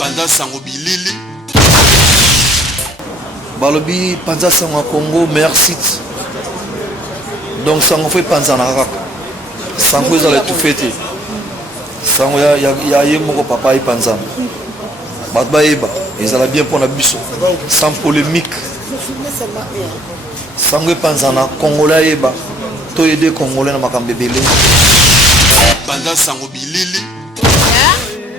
Panza Sango Bilili. Balobi Panza Sango Congo meilleur site. Donc Sango fait Panza Narak. Sango ils allaient tout fêter. Sango ya yemoko papa et Panza. Batba eba ils allaient bien pour la bus sans polémique. Sango Panza na Congolais eba. To aider Congolais na makambe belé. Panza Sango Bilili.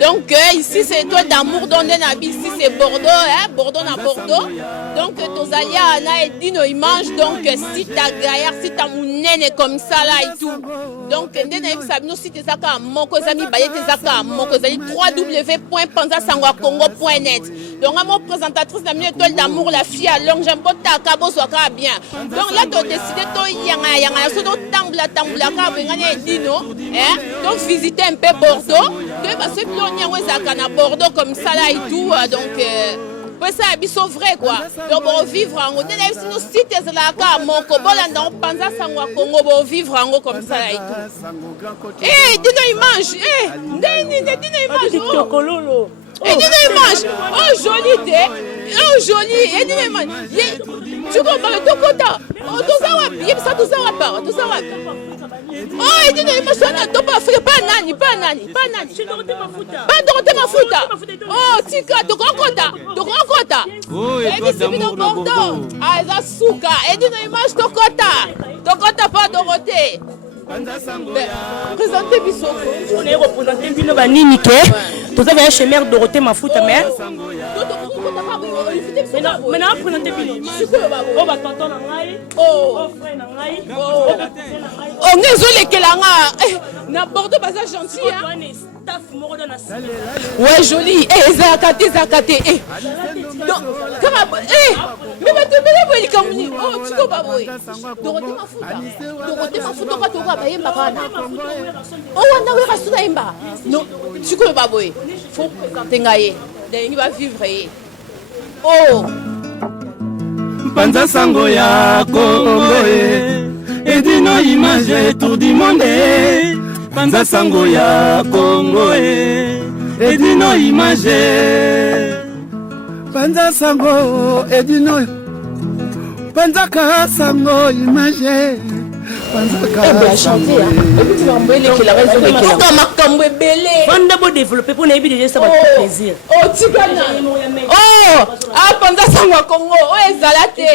Donc ici c'est toi d'amour dans ici c'est Bordeaux, hein? Bordeaux na Bordeaux. Donc tos alliés na edino image donc si ta gaillard si ta mounene comme ça là et tout. Donc ndena sabino si te saka moko zami baye te saka moko zali www.panzasangoacongo.net. Donc à mon présentatrice la minute étoile d'amour la fille à longue j'aime pas ta kabo soit bien. Donc là tu as décidé to yanga so do tambla ka bengane edino, hein? Donc visiter un peu Bordeaux. Tu vas se à Bordeaux comme ça là et tout, donc ça c'est vrai quoi. Donc on vivre en haut. Sinon si tu es là à mon Kobola dans Panza Sango Congo, on vivre en haut comme ça là et tout. Eh, dis-nous image, dis-nous image. Et dis-nous image. Oh joli t'es, oh joli. Et dis-nous image. Tu comprends tout côté. Oh tout ça va bien, ça tout ça va pas, tout ça va. Oh, il dit non, pas nani. Pas Dorothée Mafuta. Oh, tika, tu comprends. Oh, et toi d'amour na Bordeaux. Ah, ça souka. Et dit non, image Tokota pas Dorothée. Présentez Bissoko. On est représenté Bino Banini que tout ça va chez mère Dorothée Mafuta mais maintenant présentez Bino. Oh bah tonton na ngai. Oh frère na ngai. Oh désolé kelanga. Na Bordeaux baza gentil hein. Ouais joli. Eh zakate. Eh. Donc comment mais tu me le kamuni. Oh tu ko baboy. Dorothée Mafuta ka toka ba yemba kana. Oh wana we rasuna yemba. Non, tu ko baboy. Faut présenter ngaye. Il va vivre. Oh Panza Sango ya Congo edino image tour du monde. Panza Sango ya Congo edino image. Panza Sango edino Panza Sango image. Vanda beau développer pour n'éviter ça va faire plaisir. Oh Tigana. Oh ah Panza Sango Congo. Oh ezalate.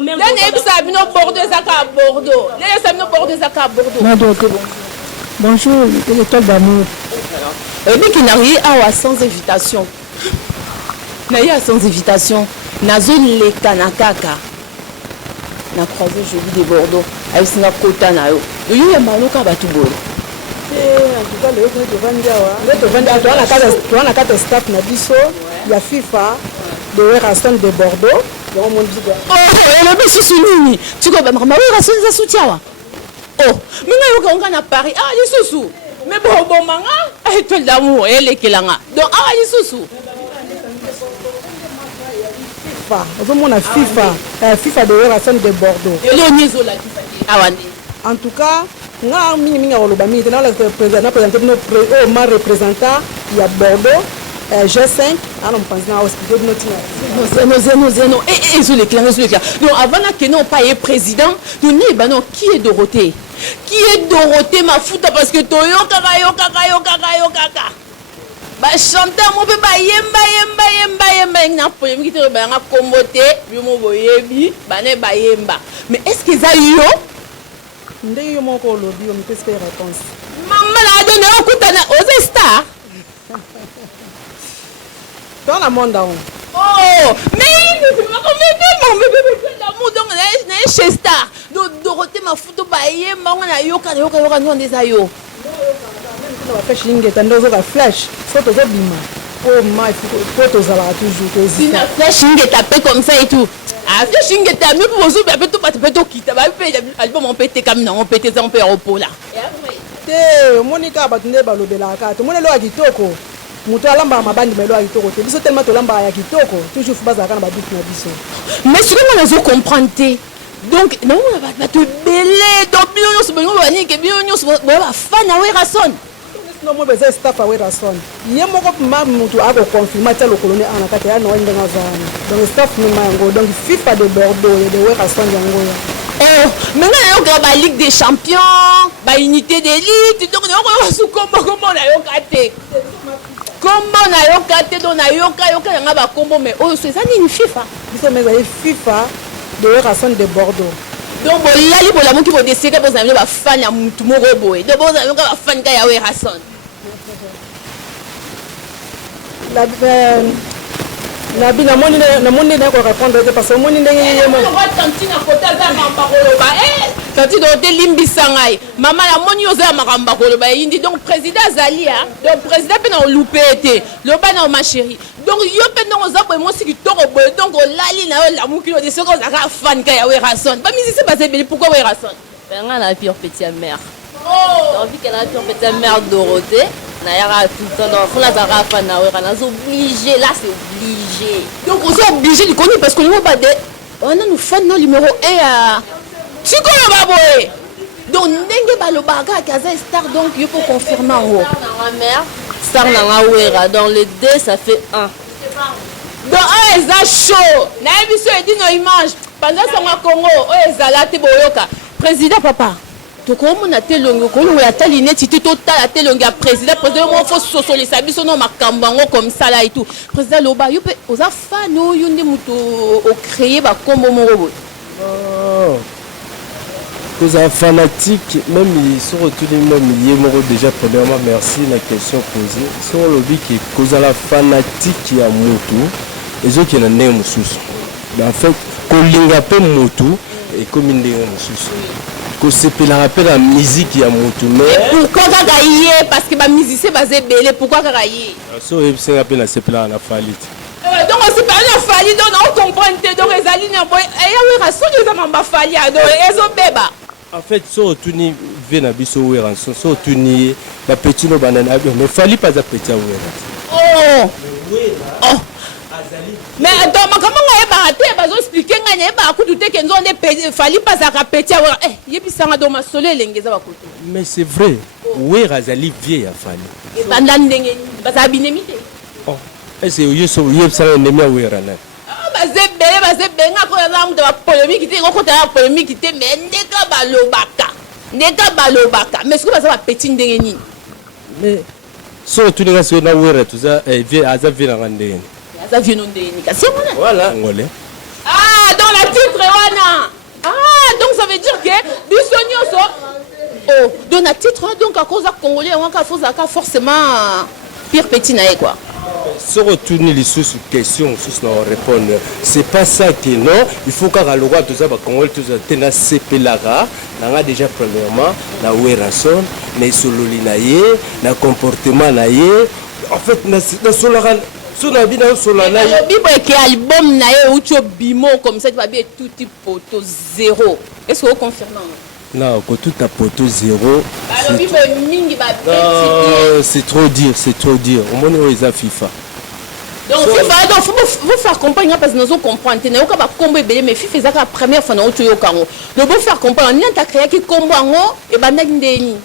Nene sabino Bordeaux zaka Bordeaux. Nene sabino Bordeaux zaka Bordeaux. Non donc bon. Bonjour l'étoile d'amour. Mais qui n'arrive à sans invitation. N'ayez sans invitation. Nazo le kanakaka. Na croisé joli de Bordeaux avec sina kota na yo yo ya maloka batu boy akukale yo to vandawa to na kata staff na biso ya FIFA de Weraston de Bordeaux yo mon diga oh le biso sunini tu ko ba mama Weraston za soutiawa oh mina yo ka ngana Paris ah lisusu mais bon manga étoile d'amour elle kelanga donc ah lisusu FIFA de Weraston de Bordeaux. En tout cas, nous avons représentant il y a Bordeaux, G5, donc avant que nous pas président, nous disons qui est Dorothée? Qui est Dorothée Mafuta parce que Toyo kaka. Bah chanteur mon papa yemba na polémique te ba nga kombote bimo boyebi bane ba yemba mais est-ce que ça yo ndé yo moko lobi on peut faire réponse maman la donné okutana aux star dans la monde on oh mais l'amour donc na chez star Dorothée Mafuta ba yemba on na yoka non des ayo flash photo bima oh my photo ça va toujours si na flash tapé comme ça et tout ah flash tapé pour vous peut tout pas tout quitter va album on pété comme non on pété ça on peut repos là te monika batinde balobela ka to monelo akitoko muto alamba mabandi melo akitoko te biso tellement to lamba ya kitoko toujours fubaza kana baduki na biso mais ce que on a comprendre donc non on va te belé donc bien on se besoin ni que bien on se va fan à Weraston Non, moi, je staff à Werason. Il y a mon groupe à confirmer le colonel en Akatea, non, il y a donc staff Mango, donc FIFA de Bordeaux et de Werason Yango. Oh, maintenant, il y a la Ligue des Champions, la unité d'élite, donc on a sous comment on a yokaté. Comment on a yokaté, donc on a yoka combo, mais oh, c'est ça, une FIFA. C'est mais FIFA de Werason de Bordeaux. Donc, il y a des gens qui vont décider que vous avez des fans à Moutoumorobo. Donc, vous avez des fans à Werason. La bina moni na ko répondre parce que moni ndenge yema tantina kota za mamba koloba tanti do te limbisa ngai mama la moni oza makamba koloba indi donc président Zali donc président pe na loupé été le ba na ma chérie donc yo pe na oza boy mo siki toko boy donc olali na yo la mukilo de soko za ka fan ka ya Werason ba musicien ba zebeli pourquoi Werason ben la pire petite mère donc vu qu'elle a pire petite mère Dorothée Nayara tout le temps dans la Zara Fana, on est obligé, là c'est obligé. Donc on est obligé de connaître parce que nous on a nos fans numéro 1 à Chikolo Baboé. Donc Nenge Balobaga Kaza Star donc il faut confirmer en haut. Star Nangawera dans les deux ça fait 1. Donc un est chaud. Naïbi so dit nos images pendant ce Congo, on est à Boyoka. Président papa. Donc on a telongo ko lo ya taline titi total telongo ya président mo faut socialiser biso no makambango comme ça là et tout président loba yo pe oza fan yo ndi muto o créer ba kombo mo robo oza fanatique même ils sont retournés même lié moko déjà premièrement merci la question posée sur le but qui cause la fanatique ya mutu ezo ki na ndenge mususu en fait kolinga pe mutu et comme ndenge mususu c'est pour rappeler la musique y a mutu mais pourquoi gagaye parce que ba musicien basé belé pourquoi gagaye so c'est rappelé c'est pour la falit donc c'est pas la falit donc on comprend donc les alignes boy et Werason ils ont ba falit donc ezo beba en fait so tuni vena biso Werason so tuni ba petit no banana mais fali pas za petit Werason oh mais donc comment on va arrêter bazo expliquer nganya ba ku douter que nzonde fali pas za kapeti wa yebisanga do masolo elengeza bakoto mais c'est vrai Werason vie ya fali et banda ndenge baza binemite oh est-ce yo so yebisa ndemia Werason bazebe nga ko na mu de polémique te ko ta polémique te mais ndeka balobaka mais ce que baza ba petit ndenge nini mais so tu n'as pas na Werason tu za vie aza vie na ndenge voilà. Ah, dans la titre, Wana. Ah, donc ça veut dire que Bissonio oh, dans la titre, donc à cause de Congolais, on a forcément pire petit naï quoi. Se retourner les sous questions, sous nos répondre. C'est pas ça que non. Il faut qu'à le roi tout ça, Congolais tout ça, tena CP Lara, on a déjà premièrement la Werason, mais solo linaye, na comportement naïe. En fait, na solara. Sur la vidéo sur la live. Le bible qui album naé ou tu bimo comme ça tu vas bien tout type photo 0. Est-ce que vous confirmez? Non, quand tout ta photo 0. C'est trop dire, c'est trop dire. Au moins ils ont FIFA. Donc FIFA donc faut faire comprendre parce que nous comprendre. Nous pas combo belé mais FIFA c'est la première fois dans tu yo kango. Le bon faire comprendre ni ta créer qui combo ngo et banda ndeni.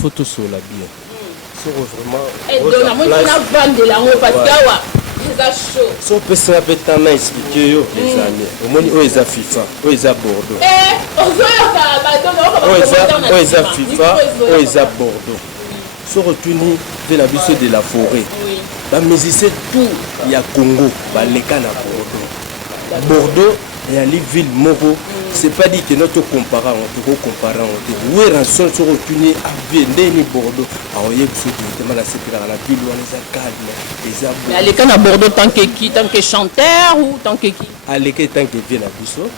Photo sur la bien. Vraiment si on peut se répéter en expliquer les amis au moins où ils ont FIFA où ils ont Bordeaux où ils ont FIFA où ils ont Bordeaux se retourner de la bise de la forêt bah mais c'est tout il y a Congo bah les cas à Bordeaux il y a les villes Moro c'est pas dit que notre comparant on peut comparer on Werason se retourner à Vendée Bordeaux alors il y a directement la sécurité la ville où les cadres les abos mais les cas à Bordeaux tant que qui tant que chanteur ou tant que qui à l'équipe tant que vient à Bisso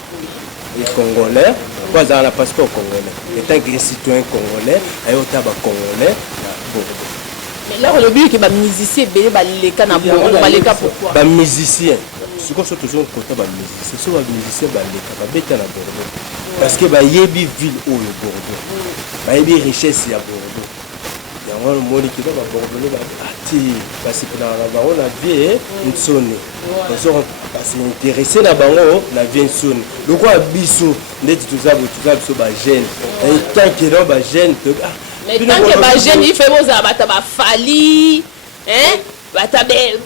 les Congolais pas dans la passeport congolais et tant que citoyen congolais et au tabac congolais Bordeaux mais là le but que les musiciens les cas à Bordeaux les cas pourquoi les musiciens ce qu'on soit toujours côté ba musicien c'est ba musicien ba leka ba beta na Bordeaux parce que ba yebi ville au Bordeaux ba yebi richesse ya Bordeaux yango le moni ki ba Bordeaux ba ati parce que na bango na vie nsone on se intéressé na bango na vie nsone le quoi biso ndeti tuza so ba jeune et tant que non ba jeune Mais tant que ba jeune il fait boza bata ba fali hein bata be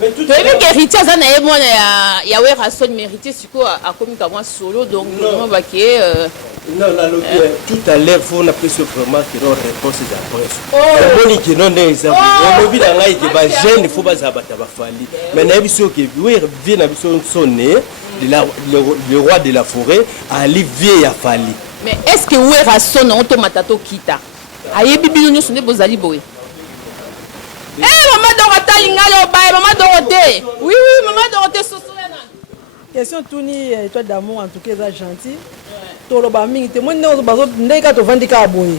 mais tout que héritier ça na ye mwana ya we rason mérité siko a comme ka solo donc non ba ke non la tout à l'heure faut na prise vraiment que nos réponses après boni que non des exemple on obi na ngai ke ba jeune faut ba za bata ba fali mais na biso ke we vie na biso sonné le roi de la forêt ali vie ya fali. Mais est-ce que we rason on to matato kita ayebi bino nyo sonné bozali boye. Maman Dorothée ingalo bae maman Dorothée. Oui maman Dorothée sosolana. Question tourni toi d'amour en tout cas ça gentil. Toloba mingi te mo ndezo bazo ndeka to vandika boye.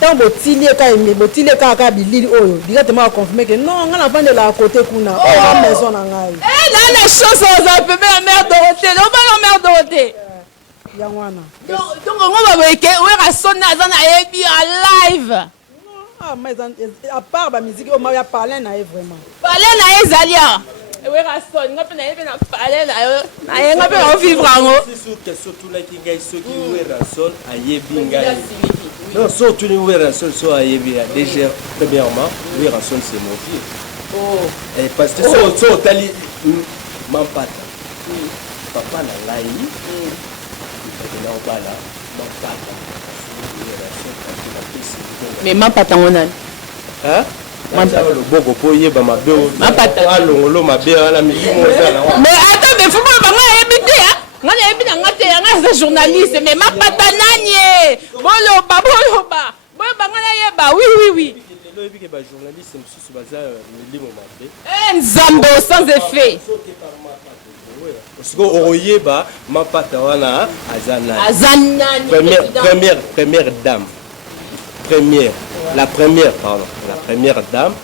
Tant botilie ka eme botilie ka bilili oyo. Diga te ma confirmer que non ngana vande la côté kuna. Oh la maison na ngai. Là les choses ont peu la mère Dorothée. Non pas la mère Dorothée. Yangwana. Donc on va que we rasona zana yebi en live. Ah, mais à part la musique, on m'a parlé vraiment. Parler na Ezalia. Oui, Rasson, on a parlé na on a vivre en haut. C'est surtout là qui gagne ceux qui oui Rasson a yebi ngai. Non, surtout oui Rasson so a yebi déjà premièrement, oui Rasson c'est mon fils. Oh. Et parce que so tali mampata. Papa na ngai. Il a pas là, mampata. Mais ma patangonal. Hein? Le bogo pour y ba ma beo. Ma patangonal. Lo ma beo la mi mo zala. Mais attends, mais faut pas nga ebité hein. Nga ebité nga te nga journaliste mais ma patananye. Boloba. Boba nga yeba. Oui. Le ebike ba journaliste msusu baza milimo mabe. Nzambo sans effet. Parce que oyeba ma patawana azana. Première dame. La première dame,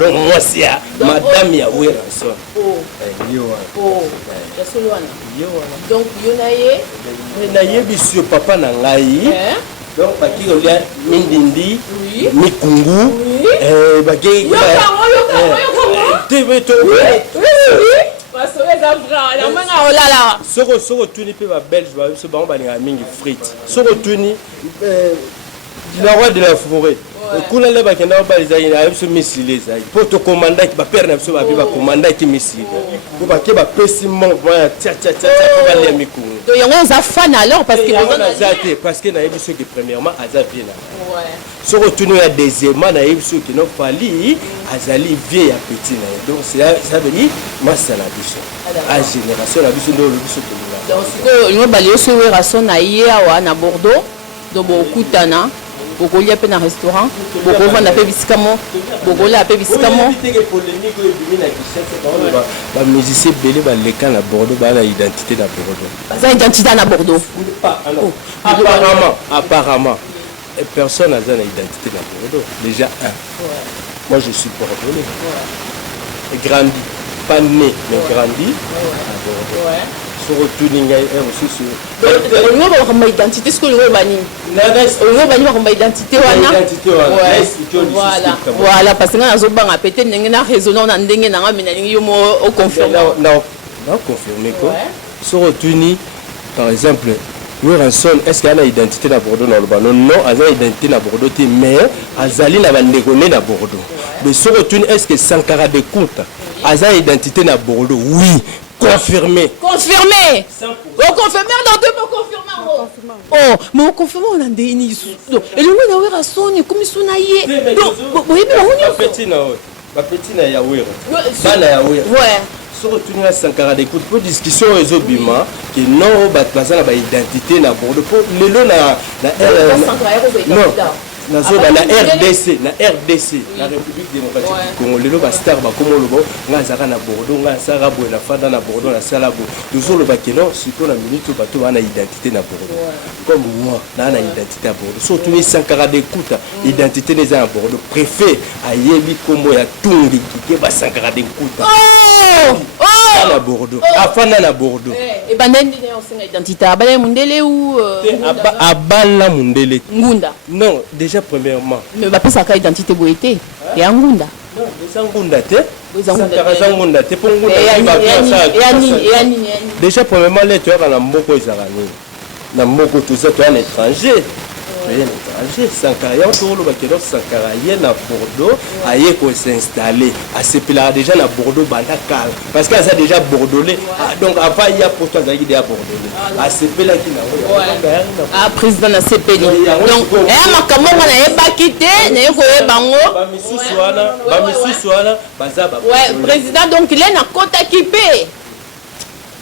donc moi c'est madame ya oui Rasson. Donc yonaye biso papa na ngai. Donc baki olia mindindi mikungu baki soko tuni pe ba belge ba so ba balinga mingi frites soko tuni le roi de la forêt kuna le ba kenda ba izai na so misile zai poto commandant ki ba père na so ba bi ba commandant ki misile ko ba ke ba pesiment ba tia ko ba le mikungu donc yango za fan alors parce que na yebiso ki premièrement aza bien là soko tuni ya deuxièmement na yebiso ki no fali azali vieux ya petit na donc ça veut dire masala biso a génération la biso ndo biso ko donc siko yo balio so we Rasson na ye awa na Bordeaux do bokutana bokolia pe na restaurant bokovanda pe bisikamo bokolia pe bisikamo ba musicien belé ba leka na Bordeaux ba la identité na Bordeaux ça identité na Bordeaux apparemment personne n'a une identité na Bordeaux déjà moi je suis bordelais grandi pas né mais grandi à Bordeaux retourner on identité ce que le bani on identité voilà parce que na zo banga pété ndenge na raisonner na ndenge na nga mina yo mo au confirmer non confirmer quoi so retourner par exemple oui Rasson est-ce qu'il y a une identité na Bordeaux non a une identité na Bordeaux mais azali na bandekone na Bordeaux mais so retourner est-ce que Sankara de Kunta a une identité na Bordeaux oui confirmé. Au confirmer dans deux mots confirmer. Oh, mais au confirmer on a des nids. Et le monde a Rasson comme ils na yé. Donc, oui mais on ma petite na ya wera. Bana ya wera. Ouais. Sur retourner à Sankara d'écoute pour discussion réseau bima que non baza na ba identité na Bordeaux pour le na non na RDC la République démocratique du Congo lelo ba star ba komo lobo nga zaka na Bordeaux nga sara bo na fanda na Bordeaux na salabo toujours le bakeno siko na minute bato bana identité na Bordeaux comme moi na identité à Bordeaux surtout les Sankara d'écoute identité les à Bordeaux préfet ayebi kombo ya tungi ki ba Sankara d'écoute na Bordeaux afana na Bordeaux et banende on singa identité abala mundele ou abala mundele ngunda non déjà premièrement mais ba pesa ka identité boité et ngunda non les ngunda te pour ngunda et ani déjà premièrement les tu as na mboko ezarani na moko toza to un étranger un étranger Sankara tolo bakelo Sankara ye na Bordeaux aye ko s'installer a sepela déjà na Bordeaux banda kala parce que ça déjà bordelais donc après il y a pour toi qui à Bordeaux a sepela qui na président na sepeli donc makambo na yeba kité na yeko yebango ba misusu wana bazaba ouais président donc il est na kota kipé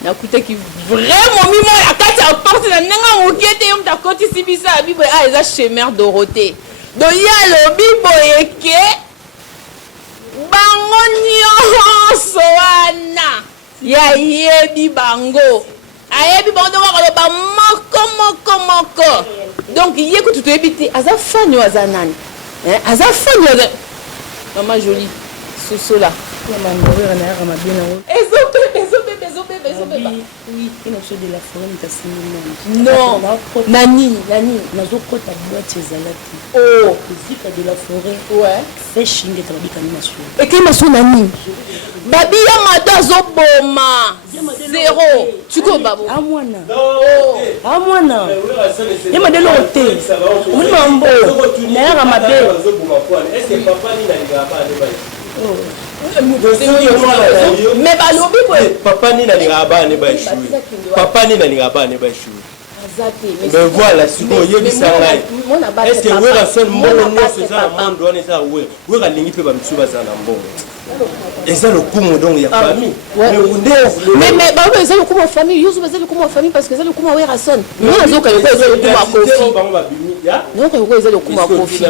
na kuta ki vraiment mimo la kati a porte na nanga mokete yom ta koti sibisa bibo eza chez mère Dorothée donc ya lo bibo eke bango nyonso wana ya yebi bango ayebi bango donc akoloba moko donc ye ko tuto ebite aza fani aza nani aza fani aza maman jolie sosola Oui, il a de la forêt, non, Nani, nazokota boîte ezalaki. Oh, Zika de la forêt. Ouais. Fait chingue tababi kanimaso. Et kanimaso nani? Babi yamata zoboma. Zéro. Tu ko babo? Amwana. Amwana. Yama de l'hôtel. Muni mambo. Naya mabe. Est-ce que papa ni na ngaba mais balobi papa ni na ngaba ne ba shu papa ni na ngaba ne ba shu mais voilà si ko yebisa ngai est-ce que we rason mo no se za mondo on ça we ga lingi pe ba mtsuba za na mbo eza le kumo donc ya famille mais babo eza le kumo famille yuzu eza le kumo famille parce que eza le kumo we rason nous azoka yo eza le kumo kofi non ko eza le kumo kofi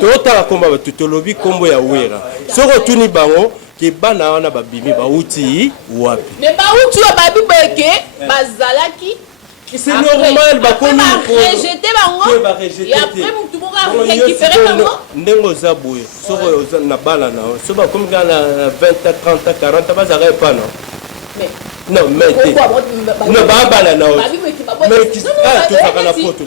totala komba batu tolobi kombo ya wera soko tuni bango ke bana wana babimi bauti wapi mais bauti wa babi beke bazalaki c'est normal bakomi rejeté bango et après mutu boka récupérer bango ndengo za boye soko na bala na so ba komi kana 20 30 40 bazaka pas non non mais non bala na mais tu fais na poto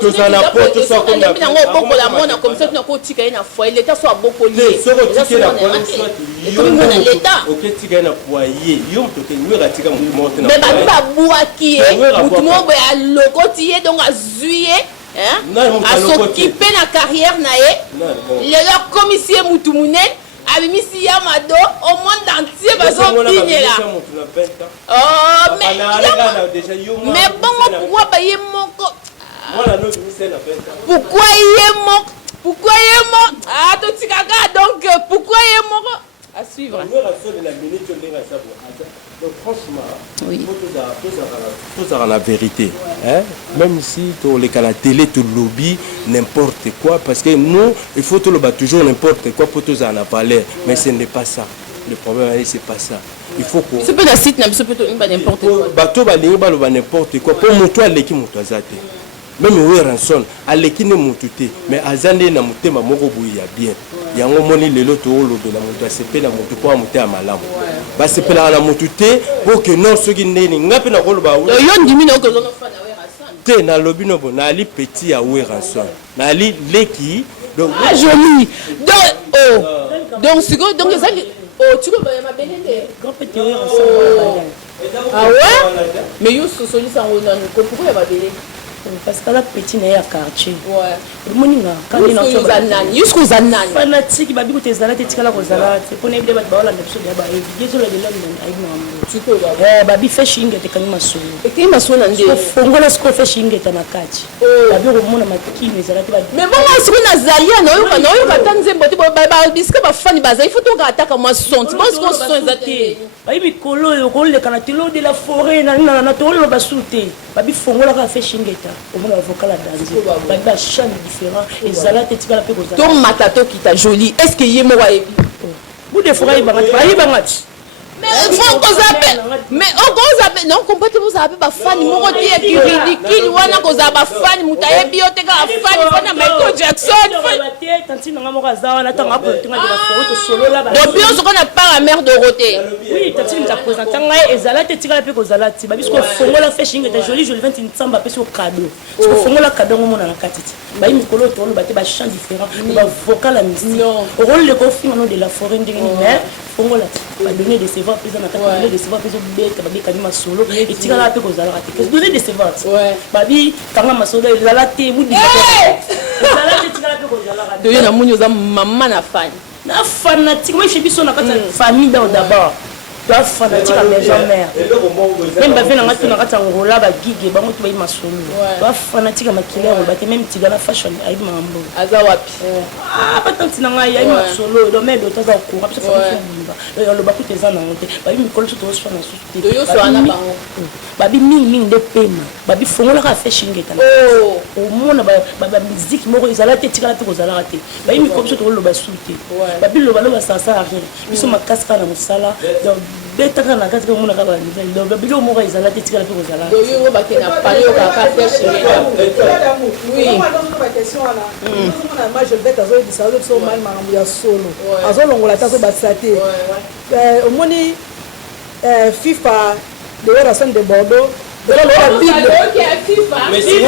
tu fais na poto so comme na boko la mona comme ça tu na ko tika na foyer l'état soit boko lié so ko tika na foyer l'état OK tika na foyer yo to ke ni ratika mu monte na mais ba buaki mutu mo ba lokoti donc azuye à s'occuper na carrière na ye le commissaire mutu munene abimisi yamado au monde entier bazopinela oh mais bon pourquoi payer moko pourquoi yemo ah to tikaka donc pourquoi yemo à suivre donc franchement oui faut la vérité hein même si tu les à la télé tu lobby n'importe quoi parce que nous il faut tout le battre toujours n'importe quoi pour tous en parler mais ce n'est pas ça le problème c'est pas ça il faut que c'est pas la site c'est plutôt n'importe quoi bateau ba n'importe quoi pour moto aleki moto azate même we ranson aleki ne moto te mais azande na motema moko boyi ya bien yango moni lelo to lobela moto asepela moto kwa moto ya malamu basepela na moto te pour que non soki ndeni ngape na koloba yo ndimi na okozo no fana we ranson te na lobi no bon ali petit ya we ranson na ali leki donc joli donc siko donc ça tu ko ba ma benende grand petit we ranson ah ouais mais yo so soli ça on pourquoi ya ba belé parce que la petite n'est à quartier. Ouais. Le moninga quand il a jusqu'aux annan. Fanatique babi ko tezala te tikala ko zala te pone be ba wala ndepso ya ba yezo la de la ayi tu ko babi fait shinge te kanima so. Et kanima so na nde. Fongola sko fait shinge ta nakati. Babi ko mona makini zala te ba. Mais bon moi siko na zalia na yo ka tanzembo te ba biska ba fani baza il faut to ka ataka moi son. Tu penses qu'on son exacté. Babi kolo yo ko le kana telo de la forêt na to lo basute. Babi fongola ka fait shinge ta. Au moins avocat la danse babi chant différent et zala te tika la pe ko zala ton matato qui t'a joli est-ce que yemo wa ebi bu de forêt bangati mais faut qu'on s'appelle mais on s'appelle non complètement ça appelle ba fan moko tie qui ridicule wana ko za ba fan mutayebi yote ka fan fana Michael Jackson tanti nga moko za na tanga pour tinga de la forêt to solo là ba donc bien ce qu'on a pas la mère Dorothée oui tanti nous a présenté nga ezala te tika la pe ko zala ti ba bisko fongola fashion est joli je le 20 tsamba pe so cadeau parce que fongola cadeau mo na katiti ba mi kolo to lo ba te ba chant différent ba vocal la musique rôle le conflit de la forêt ndenge mais fongola donner décevant plus en attaque donner décevant plus bête babi kanima solo et tika la pe ko zala raté donner décevant babi kanga masolo ezala te mudi ezala te tika la pe ko zala raté doyo na muni oza mama na fan na fanatique moi je suis biso na kata famille d'abord tu as fanatique à maison mère même ba vena ngatu na kata ngola ba gige ba mutu ba masolo tu as fanatique à makilero ba te même tigana fashion ai mambo aza wapi pas tant na ngai ai masolo do me do taza ko rapsa fa ko lo ba ku teza na ngote ba mi kolo to so na so doyo so ana bango ba bi mingi de pema ba bi fongola ka fashion ngeta o mona ba musique moko ezala te tika la pe ko zala raté ba mi kolo to lo ba souté ba bi lo ba ça ça rien biso makaska na musala donc betaka na kati komona kaka nivel donc bilo moko ezala te tika la pe ko zala doyo ba ke na pali o ka fashion oui ba question là on a match de bête azo di sazo so mal marambu ya solo azo longola tazo ba sate omoni FIFA de la zone de Bordeaux de la Bible mais c'est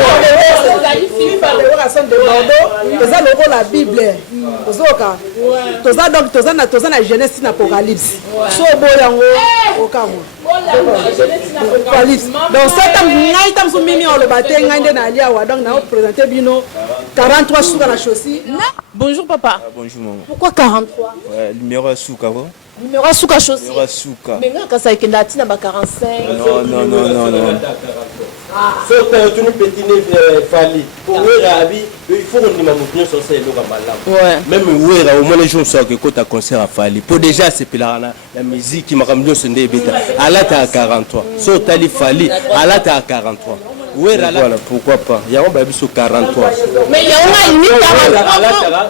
FIFA de la zone de Bordeaux toza loko la Bible ozoka toza na Genèse na Apocalypse so boyango okamo Apocalypse donc ça tam ngai tam so mimi on le baté ngai nde na lia wa donc na présenter bino 43 souka na chaussée. Bonjour papa. Bonjour maman. Pourquoi 43? Numéro à souka quoi? Numéro à souka chaussée. Numéro à souka. Mais nga kasa ikenda tina ba 45. Non. Sauf que tu nous pétines Fali. Pour Rabi, il faut qu'on dise mon sur ces lois ouais. Même Ouera, au moins les jours sont que quand tu concert à Fali. Pour déjà c'est la musique qui m'a ramené sur des bêta. À là tu as 43. Sauf Tali Fali, à là tu as 43. Ouera là, pourquoi pas? Il y a un baby sur 43. Mais il y a un limite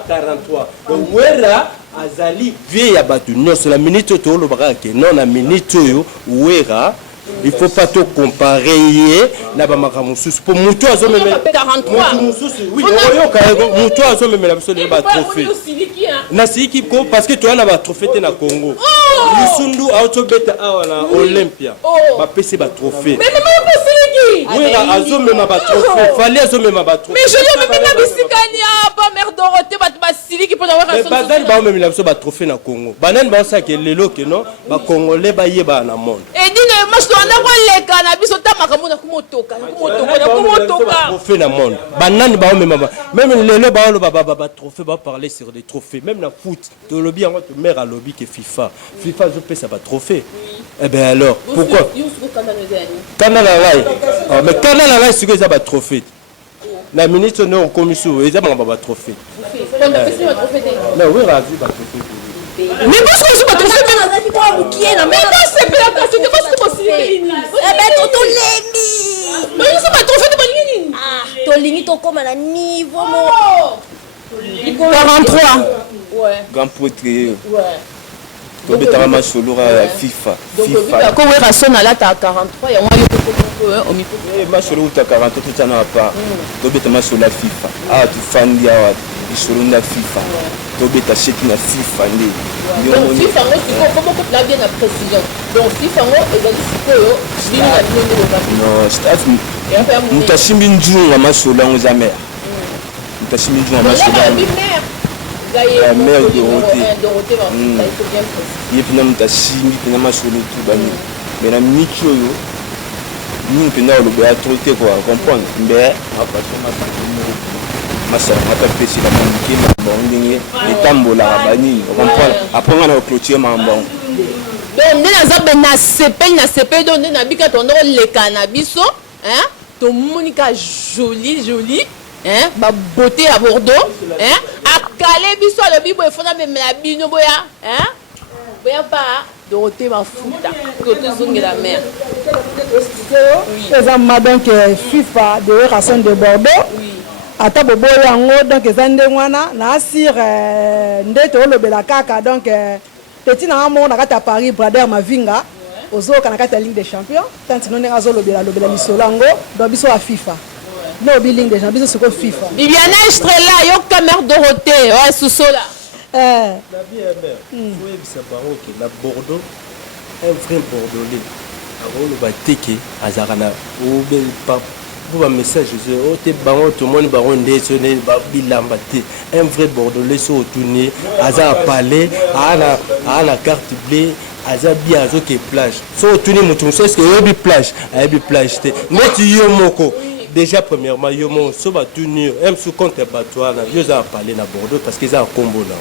43. Donc Ouera azali vieille abattu. Non, c'est la minute to le bras que non la minute yo Ouera. Il ne faut pas te comparer na ba makamusu pour mutu azo même 43 oui mutu azo même la personne ba trophée na siki ko parce que tu as na trophée na Congo Lusundu auto beta na Olympia ba pese ba trophée mais maman pas siliki oui azo même ba trophée fallait azo même ba trophée mais je lui même na bisikania pas mère Dorothée ba siliki pour avoir raison badan ba même la personne ba trophée na Congo banan ba ça que lelo que non ba congolais ba yeba na monde et dine moi na koleka na biso tamaka mona kumotoka trophée na monde banane ba même lelo ba lo ba trophée ba parler sur des trophées même na foot to lobby en to mère à lobby que FIFA je paie ça ba trophée eh ben alors pourquoi Canada ouais mais Canada là c'est que ça ba trophée la ministre non commission ils ont ba trophée non oui ravi ba trophée mais parce que je me trouve même quoi vous qui est là mais c'est bien parce que parce que moi c'est ben toto lemi mais je me trouve de bonne ah to lingi to comme à niveau mo 43 ouais grand poterie ouais to betara ma solo à FIFA ko we rasona là ta 43 ya moi yo ko au micro ma solo ta 43 tout ça n'a pas to betama solo FIFA ah tu fan dia wa solo na FIFA to beta cheki na FIFA ndi donc FIFA ngo siko comment que la bien la précision donc FIFA ngo ezali sikoyo bino na bino de non staff mutashimbi njunga masolo ngo za mère mutashimbi njunga masolo la mère Dorothée va il faut bien préciser yepina mutashimbi pina masolo tu bani mais na micho yo nous pina lo ba troté quoi comprendre mais après ça masala mata pesi la mangi ma bongi etambola bani comprendre après on a clôturer ma bon donc nena zabe na CP donc na bika tondo le cannabis hein to monika joli hein ba beauté à Bordeaux hein a calé biso le bibo e fona même la bino boya hein boya pas Dorothée ma futa côté zonge la mer les amas donc FIFA de Racine de Bordeaux ata boboyo yango donc eza nde wana na asir nde tolobela kaka donc petit na mo na kata Paris Brader Mavinga ozoka na kata Ligue des Champions tanti no ndenge azolobela misolo yango donc biso ya FIFA no bi Ligue des Champions biso siko FIFA Bibiana Estrella yo camère Dorothée ouais Sousola la BMR oui c'est paro que la Bordeaux un vrai Bordelais avant le bateke azarana ou pas pour un message tout le monde baron bilamba un vrai bordelais sur tourner aza à parler à la carte bleue aza bien azo que plage sur tourner mutum c'est ce que yobi plage te mais tu yomoko déjà premièrement yomo so ba tourner même sous compte bateau na vieux à parler na Bordeaux parce qu'ils ont un combo là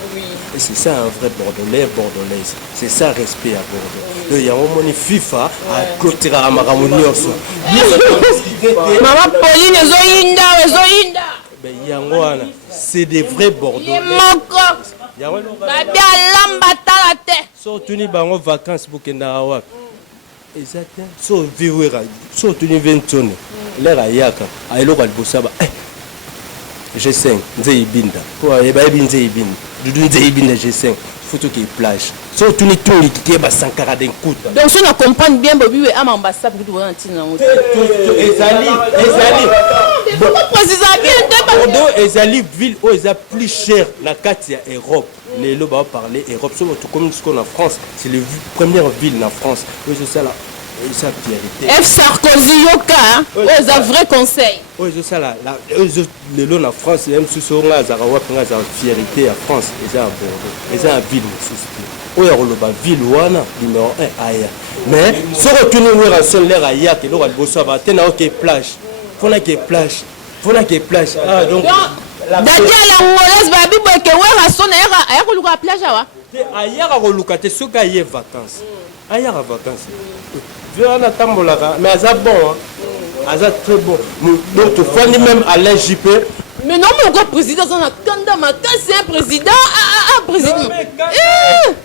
et c'est ça un vrai bordelais bordelaise c'est ça respect à Bordeaux il y a un moment FIFA à clôturer à Maramonioso Maman Pauline ezoyinda ben yangoana c'est des vrais bordelais moko babi alamba tala te so tuni bango vacances pour kenda wapi exactement so viwera so tuni ventone lera yaka ayelo kwa libosaba G5 nze ibinda ko eba ibinze ibinda dudu nze ibinda G5 photo qui plage so tuni tuni qui ba sankara den kuta donc si on comprend bien bobi we ama ambassade pour voir ntina ngo ezali président bien Bordeaux ezali ville où est plus cher na kati ya Europe les lots va parler Europe sur tout comme ce qu'on a France c'est la première ville en France c'est ça là ça priorité F Sarkozy yoka aux vrai conseil c'est ça là les lots en France même si on a za fierté à France et ça Bordeaux et ça ville c'est oyo loba ville wana numéro 1 aya mais si on retourne voir à sol l'air aya que l'on bossa va tena OK plage fona que plage ah donc Dadia la ngolaise babi boke wera sona ya ko luka plage wa ayaka ko luka te soka ye vacances ayaka vacances viana tambolaka mais ça bon ça très bon donc tu fais même à l'JP mais non mais quoi président on a kanda maka c'est un président président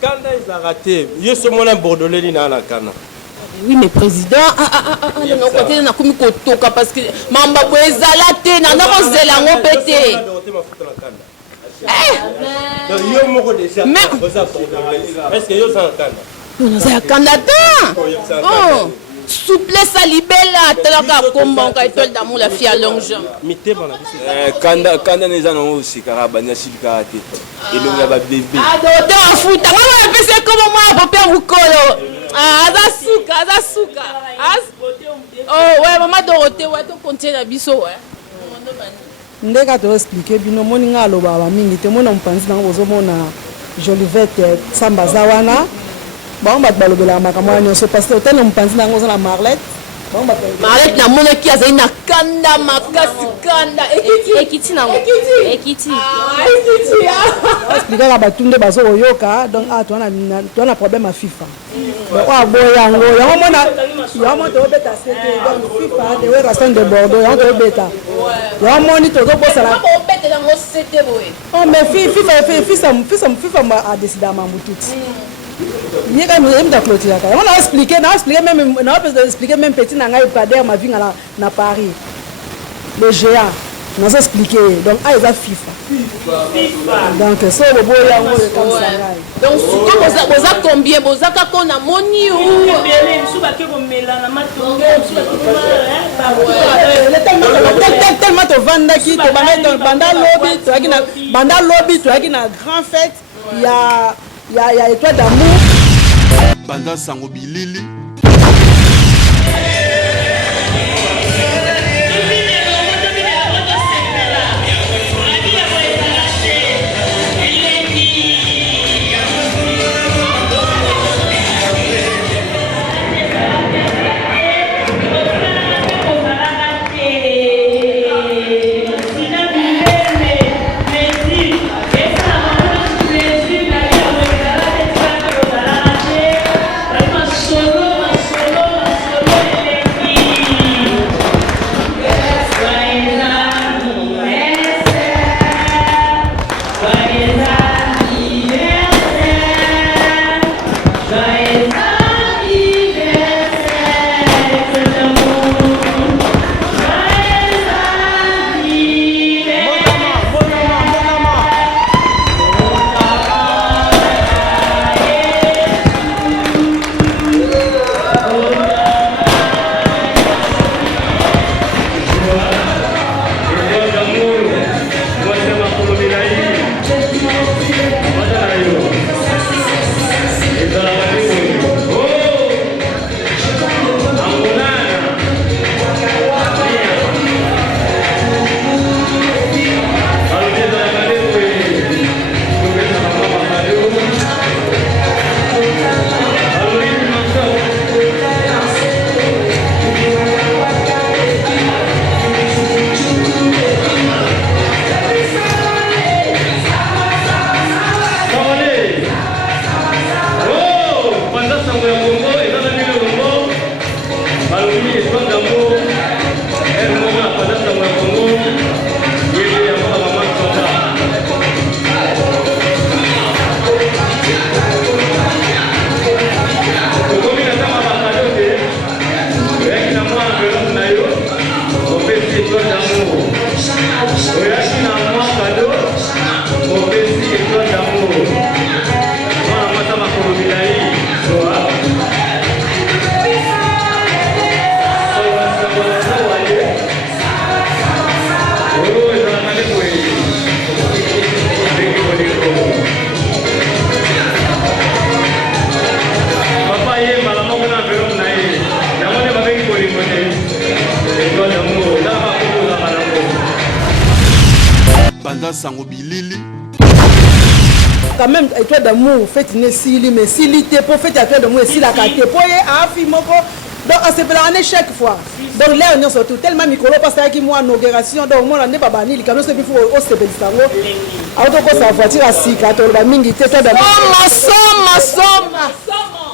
kanda il a raté yo ce mon bordelais ni na kana oui mais président non côté na komi kotoka parce que mamba boezala te na ndako zela ngo pete yo moko déjà est-ce que yo ça kanda non ça candidat oh souplesse à libella telaka komba ka étoile d'amour la fille à longue jambe kanda neza no usikara banya silika te elonga ba bébé adote afuta ngaba pese comme moi papa mukolo aza suka oh ouais maman Dorothée ouais to continuer la biso ouais ndeka to expliquer bino moni nga loba ba mingi te mona mpanzi na bozomona Jolivette Samba Zawana ba mba balobela makamwa nyonso parce que hôtel mpanzi na ngoza na Marlette na mona ki azali na kanda makasi kanda ekiti na ekiti expliquer ka batunde bazo oyoka donc toana problème à FIFA donc boyango yango mona to beta c'était donc FIFA de Racing de Bordeaux yango to beta yango moni to bossa la beta dans c'était boy oh mais FIFA a décidé à Mamoututi ni quand même da clôture on a expliqué même petit nanga Kader ma vie na Paris le géant nous a expliqué donc il va FIFA donc ça le beau yango comme ça donc si boza combien boza ka kona moni ou tellement to vanda ki to banda lobby to aki na grand fête il y a étoile d'amour banda sango bilili Solo banda sango bilili quand même étoile d'amour fête ne sili mais sili te pour fête étoile d'amour sili la carte pour y a fi moko donc on se fait l'année chaque fois donc là on surtout tellement micro parce que moi en opération donc moi on est pas bani quand on se fait au se fait sango auto ko sa voiture à sika to ba mingi te étoile d'amour soma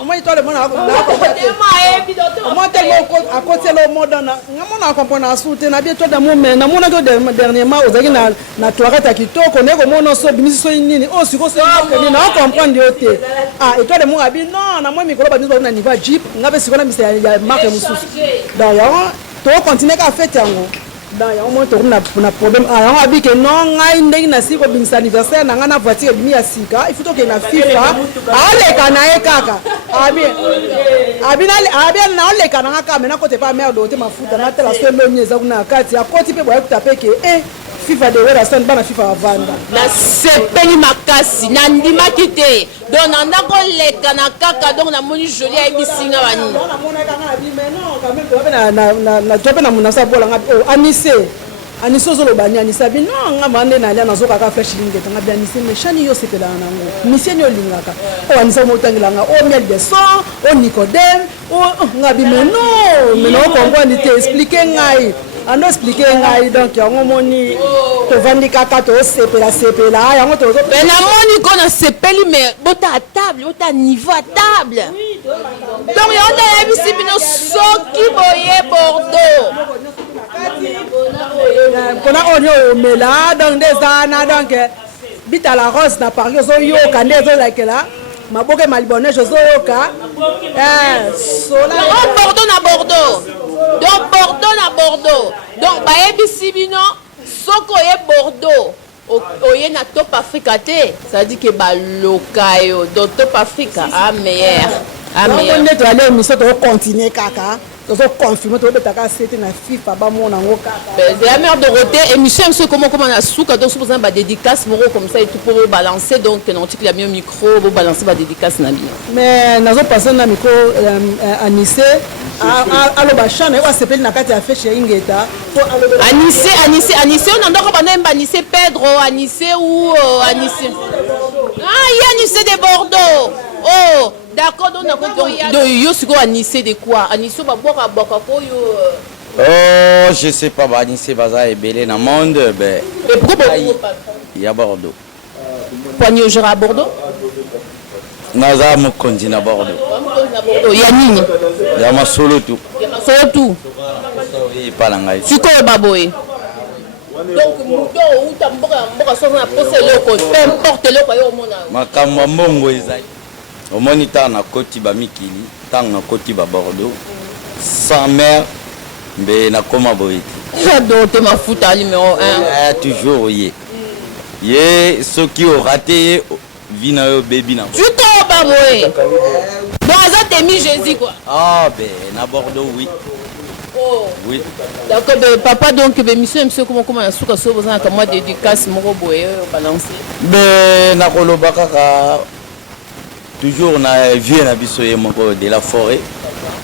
moi étoile d'amour moi tellement à côté le monde na ngamo na comprendre à soutenir na bien étoile d'amour mais na mona to dernièrement ozaki na toilette kitoko ne ko mona so bimisi so nini o siko so ni na comprendre yote ah étoile d'amour abi non na moi micro ba nous na niveau jeep ngabe siko na misa ya marque mususu donc ya to continuer ka fête yango dans ya mo to na problème ah on abi que non ngai ndenge na siko bimisa anniversaire na ngana voiture bimi ya sika il faut que na FIFA ale kana e kaka abi na ole kana ngaka mena kote pa merde ote mafuta na tela so lonyeza kuna kati akoti pe boya kutapeke FIFA de wera son bana FIFA avanda na sepeli makasi na ndimaki te donc na ndako leka na kaka donc na moni joli ya bisinga bani na mona kanga na bi mais non quand même na tope na munasa bola nga Aniso zolo bani anisa bi non nga mande na lia nazoka ka flash linge tanga bi anise mais chani yo sepela nango mission yo lingaka o anisa mo tangilanga o miel de son o Nicodème o nga bi mais non comprendre te expliquer ngai ano expliquer ngai donc yango moni to vandi kaka to sepela yango to mais na moni ko na sepeli mais bota à table bota niveau à table donc yo ta ya bisi bino soki boye Bordeaux kona onyo mela donc des ana donc bita la rose na Paris zo yoka ndezo like la maboke malibonne zo yoka sola Bordeaux na Bordeaux donc bayebisi bino soko ye Bordeaux oye na Top Africa te ça dit que baloka yo donc Top Africa a meilleur on est allé mission to continuer kaka to confirmer to betaka c'était na FIFA ba mona ngo kaka la mère Dorothée émission monsieur comment na souka donc supposé ba dédicace moro comme ça et tout pour balancer donc non tu que la mieux micro pour balancer ba dédicace na bien mais nazo passer na micro Anissé alo ba chana wa sepeli na kati ya feshe ingeta Anissé on ndoko bana mba Anissé Pedro Anissé ou Anissé Anissé de Bordeaux oh d'accord donc yo siko Anissé de quoi Anissé ba boka ko yo oh je sais pas ba Anissé baza ebele na monde ben et pourquoi il y a Bordeaux Poignet gérard à Bordeaux naza mokonzi na Bordeaux ya nini ya masolo tu pas ngai siko baboye donc muto uta mboka so na pose loko peu importe loko yo mona makambo mbongo ezali omoni ta na koti ba mikili tang na koti ba Bordeaux sans mère mbe na koma boye j'adore te mafuta numéro 1 toujours ye soki o raté vina yo baby na siko baboye bon ça t'es mis Jésus quoi ah ben na Bordeaux oui. Oh. Oui. D'accord, papa, donc, monsieur, comment la souka so besoin comme moi dédicace, mon boye, balancer. Ben, na kolobaka toujours na vie na biso ye moko de la forêt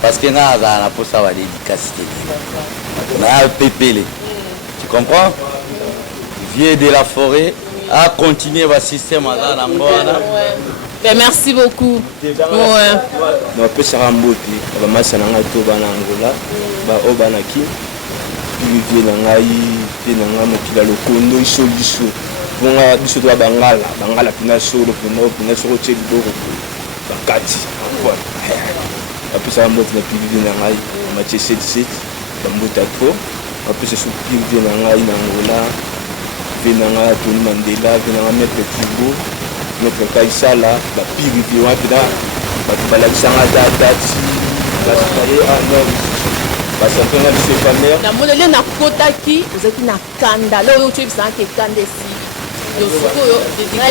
parce que na posa ba dédicace na pepele. Tu comprends? Vie de la forêt a continuer va système à la mbona. Ben merci beaucoup. Ouais. Na pesa ramboti ba masana ngato bana ngola ba obanaki vie na ngai pe na ngamo kila lokondo isoliso bonga biso to bangala pina solo pina solo tshedi boko bakati voilà apesa ramboti na vie na ngai ma tshedi bambuta ko apesa supi vie na ngai na ngola vie na ngai to Mandela vie na ngai Maître Kibo notre kaisala ba piri vi wa pina ba balakisanga dati ba saye ano ba sapena bise famille na molele na kotaki ozaki na kanda lo yo tshebisa ke kanda si yo soko yo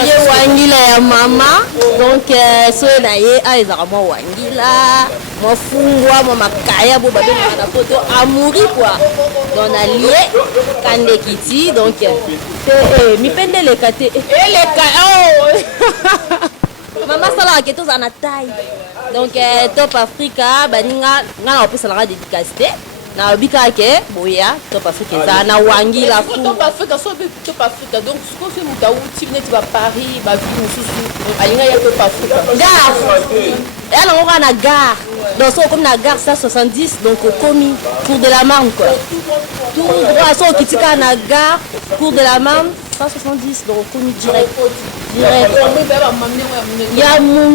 ye wangila ya mama donc so na ye a ezaka mo wangila mo fungwa mo makaya bo ba na photo amouri quoi donc na lié kande kiti donc mi pendele kate eleka oh mama sala ke to za na taille donc Top Africa baninga nga na opesa la dédicace na bika ke boya Top Africa za na wangi la fu Top Africa so be Top Africa donc ce qu'on fait muta uti net ba Paris ba ville mususu alinga ya Top Africa gare elle on va na gare donc so comme na gare 170 donc au commis Cour de la Marne quoi tout droit so kitika na gare Cour de la Marne 170 donc au commis direct il y a mon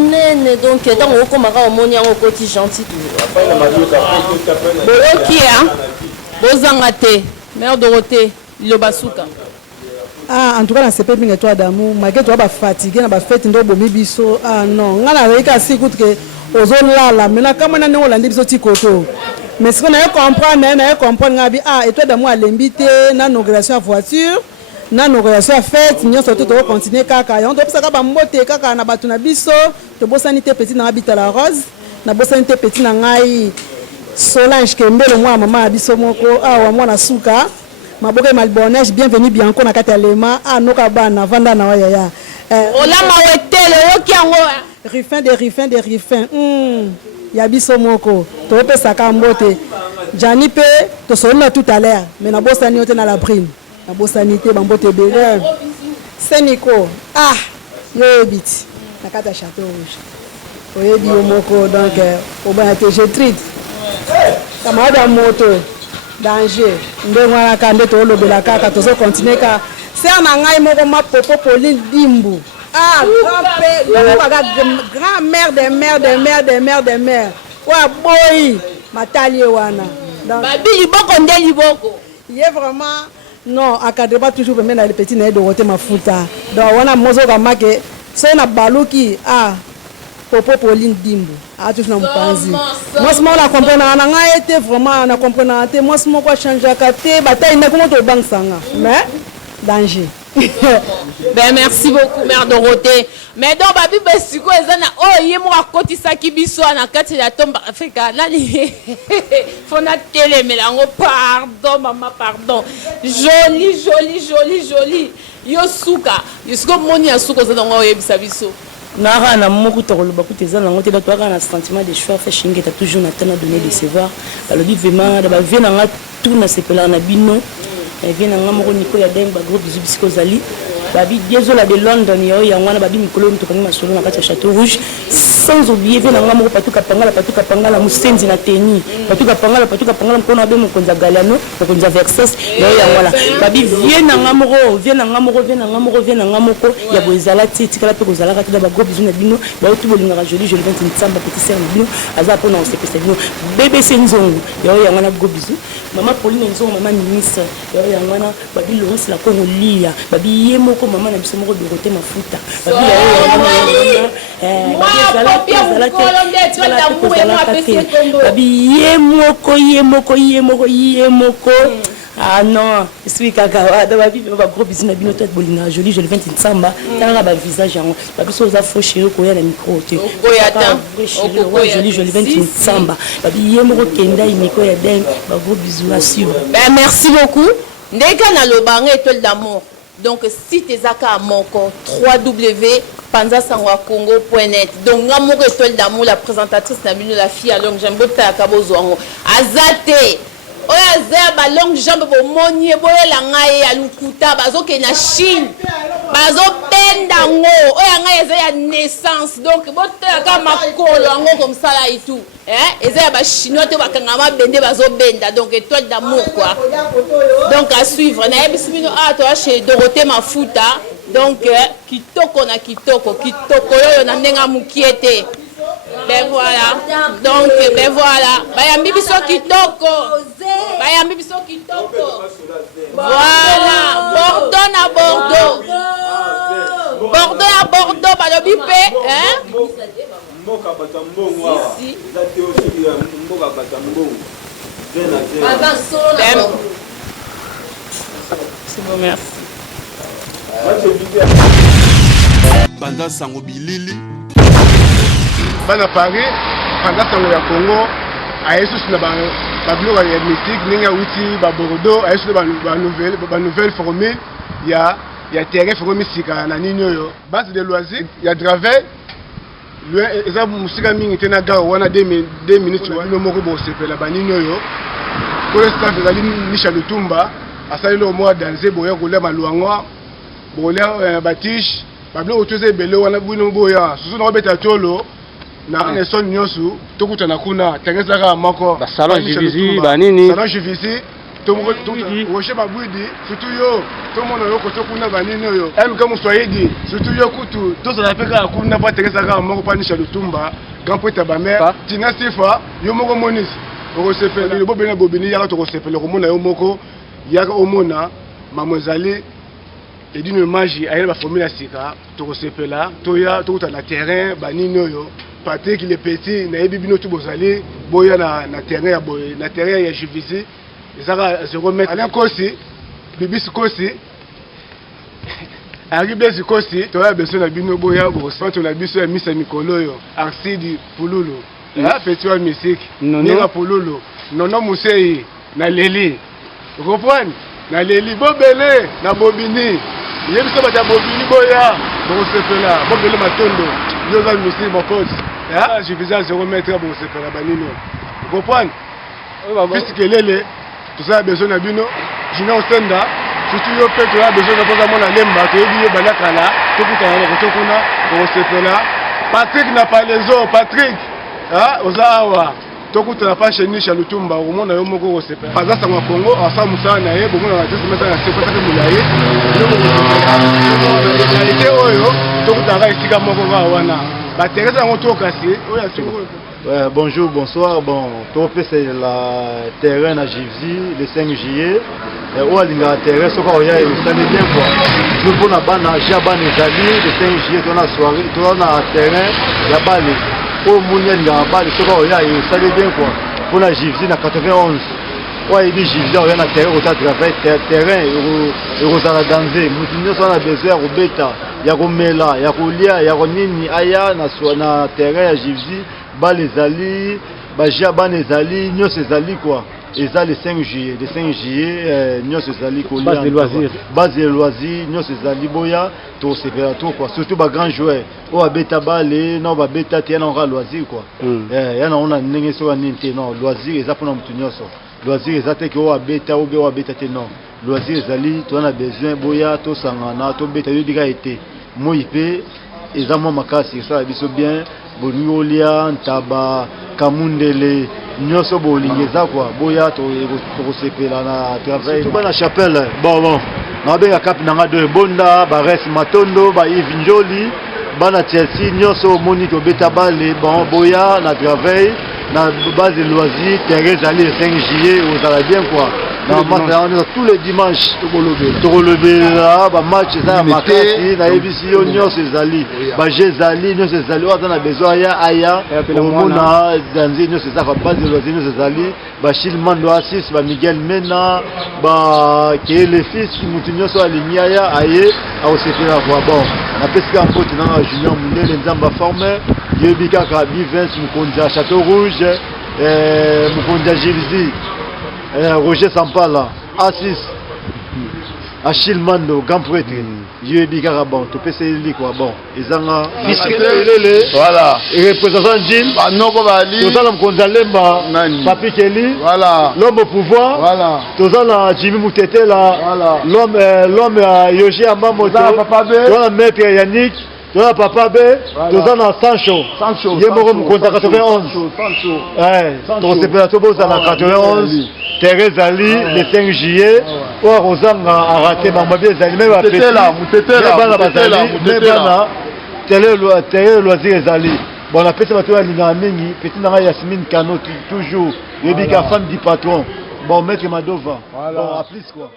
donc tant on commence à monter en côté gentil Boloki hein Bozangate Mère Dorothée Lobasuka. Ah, en tout cas, dans ces pays, toi d'amour, malgré toi, fatigué, na fête ndo bomi biso. Ah non, on a réussi à s'écouter que aux zones là, maintenant comme on a nous landé biso tikoto. Mais ce qu'on a comprendre, ah et toi d'amour à l'invité, na nos relations à voiture, na nos relations à fête, nous surtout to continuer kaka. On doit ça ka mbote kaka na batu na biso, to bosanité petit na habita la rose, na bosanité petit na ngai. Solange Kembele moi maman biso moko awa mwana suka maboke malbonage bienvenue bianco na kati ya lema anoka bana vanda na waya olama wetele yoki yango Rifin de Rifin ya biso moko to pesa ka mbote Jani pe to sonna tout à l'heure mais na bosani ote na la prime na bosanité bambote bele Seniko yebiti na kati ya Château Rouge oyebi moko donc obana te je treat camarade moto danger ndengwana kande to lobela kaka tozo continuer ka ser na ngai moko ma popo Pauline Dimbu grand-mère des mères wa boy matali wana babi liboko nde liboko il est vraiment non akadre pas toujours même na les petits na Dorothée mafuta donc wana mozo kama ke so na baluki Popo Pauline Dimbu tu na mpanzi moi on a compris na nga été vraiment na comprendre te moi quoi changer kate bataille na comment to bank sanga mais danger ben merci beaucoup Mère Dorothée mais donc babi besiko ezana yemo akotisa kibiso na kati ya Top Africa nani fona télé melango pardon maman pardon joli yosuka moni ya suko zana ngo yebisa biso nara na moko to koloba kuteza na ngote bato aka na sentiment de choix fait chinge ta toujours na tana donner décevoir balobi vraiment da ba vena nga tout na sepela na bino vena nga moko niko ya deng ba groupe bisiko zali babi désolé de London yo ya ngwana babi mikolo mto kangi masolo na kati ya Château Rouge sans oublier vena nga moko patuka pangala musenzi na teni patuka pangala mpona be mokonza galano mokonza verses yo ya ngwana babi viena nga moko ya bozala tikala pe kozala kati da ba groupe zuna bino ba otu bolinga joli je le 20 ntsamba petit sœur na bino aza pona on se pesa bino bébé senzongo yo ya ngwana groupe bizu mama Pauline nzongo mama ministre yo ya ngwana babi Laurence la Congo lia babi yemo maman na biso moko Dorothée mafuta yemoko ah non je suis kakawada babi ba gros bisous na bino tête bolinga joli je le 20 ntsamba tanga ba visage yango babi so za faux chéri ko ya na micro te joli je le 20 ntsamba babi yemoko kenda imiko ya deng ba gros bisous à suivre ben merci beaucoup ndeka na lobanga étoile d'amour. Donc, si tu as à Moko, www.panzasangoakongo.net. Donc, Ngamour étoile d'amour, la présentatrice n'a vu la fille à longue jambe, Azate. Oya zeba longue jambe bo monye boye la ngai ya lukuta bazo ke na Chine. Bazo benda ngo. Oya ngai eza ya naissance. Donc, bote ka makolo ngo comme ça là et tout. Eza ba chinois te bakanga ma bende bazo benda. Donc, étoile d'amour quoi. Donc, à suivre. Na ebisibino to chez Dorothée mafuta. Donc, kitoko yo na ndenga mukiete. Ben voilà. Donc, ben voilà. Bayambi biso kitoko. Voilà. Bordeaux na Bordeaux. Balobi pe, hein? Mboka batambongo. Zate aussi mboka batambongo. C'est bon, merci. Banda sango bilili. Bana Paris, Banda sango ya Congo, ayesu na babilo ya mystique, ninga uti ba Bordeaux, ayesu ba nouvelle formée, ya terrain formé sika na nini yo. Base de loisirs, ya Dravel. Eza musika mingi tena ga wana 2 minutes wa no moko bo sepela ba nini yo. pour staff ezali Nisha Lutumba asali le mois danser boya kolia maluangwa bolia batiche bablo otoze bele wana bwino boya susu na beta tolo na Nelson Nyosu tokutana kuna tengezaka moko ba salon jivisi ba nini salon jivisi Rocher Babouidi, surtout yo, tout le monde a côté kuna banini yo. M comme Swahili, surtout yo kutu, tout ça fait que kuna pas Teresa ka moko pa Nisha Lutumba, grand poète ba mère, Tina Stefa, yo moko monis. Oko sepele le bobena bobini ya to sepele ko mona yo moko, ya ko mona mamozali et d'une magie ayela ba formule sika, to sepela, to ya to ta na terrain banini yo. Patrick il est petit, na yebi bino tu bozali, boya na terrain ya boy, na terrain ya JVC. Ezaka se remettre Alain Kosi, Bibis Kosi. Arrivé Kosi, tu as besoin de bino boya bo, tu as besoin de Missa Mikolo yo, Arsidi Pululu. Là festival musique, Nira Pululu, Nono Musei, na Leli. Vous comprenez? Na Leli Bobele, na Bobini. Il y a ça Bobini boya, bon c'est là, Bobele Matondo. Yo za musique mon pote. Là, je faisais se remettre bon c'est là banino. Vous comprenez? Puisque Lele tout ça a besoin de bino, Junior Stenda, surtout yo peut tu as besoin de poser mon lemba, tu es bien balakala, tout kuna, on se là. Patrick n'a pas les os, Patrick. Ah, ozawa. Tokuta na pas chez Nisha Lutumba, au monde yo moko se fait. Pas ça au Congo, ensemble musa na ye, bomo na tese meta na se pata ke mulaye. Réalité oyo, tokuta ka isika moko ka wana. Ba Teresa ngotoka si, oya tiko. Ouais, bonjour, bonsoir. Bon, c'est la terrain à Givzi, le 5 juillet. Où est le terrain? Ce qu'on a, vous savez bien quoi. Nous pour la bande, Jaban et Zali, le 5 juillet, on a soirée, on a terrain, il y a balé. Au Mouniel, il y a balé, ce qu'on a, vous savez bien quoi. Pour la Givzi, dans 91. Ouais, il dit Givzi, on a un terrain, on a travaillé terrain, et on a dansé. Nous avons besoin de bêta, il y a Romela, il y a Roulia, il y a Ronini, Aya, na terrain à Givzi. Les ali, Jaban les ali, nous ces ali quoi. Et ça le 5 juillet, le 5 juillet, nous ces ali quoi. Base de loisirs. Base de loisirs, nous ces ali boya, tout c'est tout quoi. Surtout les grands joueurs. On va bêta balé, non va bêta tiens on va loisir quoi. Y en a on a n'engagé sur un non loisirs et ça pour nous tenir ça. Loisirs et ça t'es que on va bêta ou bien on va bêta non. Loisirs ali, tu en as besoin boya, tout sangana, tout bêta du déjà été. Moi il peut, et ça moi ma casse ça biso bien. Boliolia, Ntaba, Kamundele, Nyoso Bolingeza quoi, Boya, Torosepela na travail. Tout la chapelle, bon, on a cap nanga de Bonda, Bares Matondo, ba Yves Njoli, bana Chelsea, Nyoso Moni to Betabale, bon Boya na travail, na base de loisirs, Thérèse Ali 5 juillet, vous allez bien quoi. Tous les dimanches, tu relever là, match ça makasi, na ebisi yo nyonso ezali, ba jezali nyonso ezali, on a besoin aya, omona danzi nyonso ça va base de loisirs nyonso ezali, ba Chilmando Assis, ba Miguel Mena, ba Kele fils mutu nyonso alingi aya aye, au sepela quoi bon. Na pesika mpote na Junior Mundele nzamba former, yebika ka Bivens Mukonza Château Rouge, Mukonza Givzi. Roger Sampala, Assis, Achille Mando, grand prêtre, Dieu dit Garabon, tu peux essayer quoi, bon, ils ont voilà, et représentant Gilles, tout ça l'homme Konzalemba, Papi Kelly, voilà, l'homme au pouvoir, voilà, tout ça là, Jimmy Moutete là, voilà, l'homme Yoshi Amamoto, tout ça maître Yannick. Tu as Papa B, tu as Sancho. Il y a mon compte à 91. Donc c'est pour tout ça à 91. Thérèse Ali, le 5 juillet. Ou à Rosanne a raté ma mobile. Même à Pété là, télé loisir Ali. Bon, on a fait ça à l'Ingamingi. Petit Nara Yasmine Kano, toujours. Il dit qu'à femme du patron. Bon, maître Madova. Bon, à plus quoi.